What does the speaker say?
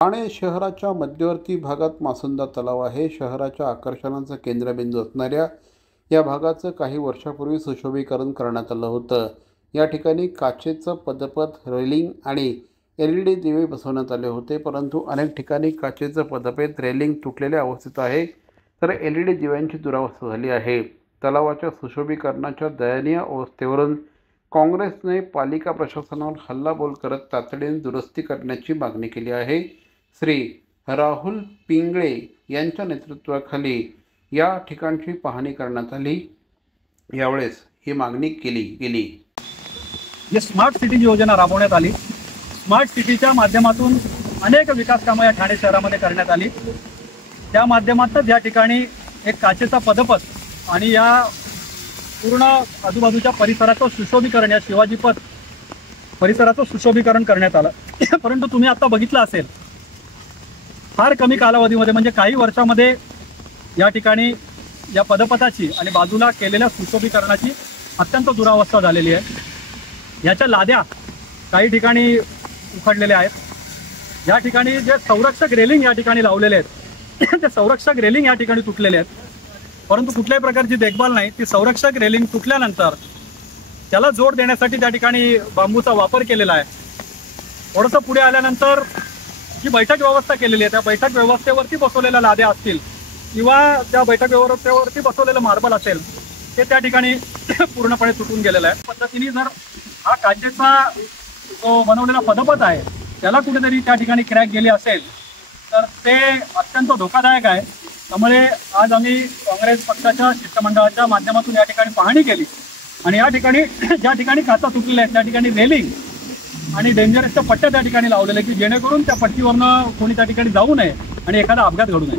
ठाणे शहराच्या मध्यवर्ती भागात मासुंदा तलाव आहे. शहराच्या आकर्षणाचं केंद्रबिंदू असणाऱ्या या भागाचं काही वर्षापूर्वी सुशोभीकरण करण्यात आलं होतं. या ठिकाणी काचेचं पदपथ, रेलिंग आणि LED दिवे बसवण्यात आले होते, परंतु अनेक ठिकाणी काचेचं पदपथ, रेलिंग तुटलेल्या अवस्थेत आहे, तर LED दिव्यांची दुरावस्था झाली आहे. तलावाच्या सुशोभीकरणाच्या दयनीय अवस्थेवरून काँग्रेसने पालिका प्रशासनावर हल्लाबोल करत तातडीने दुरुस्ती करण्याची मागणी केली आहे. श्री राहुल पिंगळे यांच्या नेतृत्वाखाली या ठिकाणची पाहणी करण्यात आली. यावेळेस ही मागणी केली गेली. जे स्मार्ट सिटी योजना राबवण्यात आली, स्मार्ट सिटीच्या माध्यमातून अनेक विकास कामं या ठाणे शहरामध्ये करण्यात आली. त्या माध्यमातून या ठिकाणी एक काचेचा पदपथ आणि या पूर्ण आजूबाजूच्या परिसराचं सुशोभीकरण, या शिवाजी पथ परिसराचं सुशोभीकरण करण्यात आलं. परंतु तुम्ही आता बघितलं असेल, फार कमी कालावधीमध्ये म्हणजे काही वर्षामध्ये या ठिकाणी या पदपथाची आणि बाजूला केलेल्या सुशोभीकरणाची अत्यंत दुरावस्था झालेली आहे. याच्या लाद्या काही ठिकाणी उखडलेल्या आहेत. या ठिकाणी जे संरक्षक रेलिंग या ठिकाणी लावलेले आहेत ते संरक्षक रेलिंग या ठिकाणी तुटलेले आहेत, परंतु कुठल्याही प्रकारची देखभाल नाही. ती संरक्षक रेलिंग तुटल्यानंतर त्याला जोड देण्यासाठी त्या ठिकाणी बांबूचा वापर केलेला आहे. थोडंसं पुढे आल्यानंतर जी बैठक व्यवस्था केलेली आहे, त्या बैठक व्यवस्थेवरती बसवलेल्या लाद्या असतील किंवा त्या बैठक व्यवस्थेवरती बसवलेलं मार्बल असेल, ते त्या ठिकाणी पूर्णपणे तुटून गेलेलं आहे. पद्धतीने जर हा काचेचा जो बनवलेला पदपथ आहे त्याला कुठेतरी त्या ठिकाणी क्रॅक गेली असेल तर ते अत्यंत धोकादायक आहे. त्यामुळे आज आम्ही काँग्रेस पक्षाच्या शिष्टमंडळाच्या माध्यमातून या ठिकाणी पाहणी केली आणि या ठिकाणी ज्या ठिकाणी काचा तुटलेल्या आहेत त्या ठिकाणी रेलिंग आणि डेंजरसच्या पट्ट्या त्या ठिकाणी लावलेल्या, की जेणेकरून त्या पट्टीवरनं कोणी त्या ठिकाणी जाऊ नये आणि एखादा अपघात घडू नये.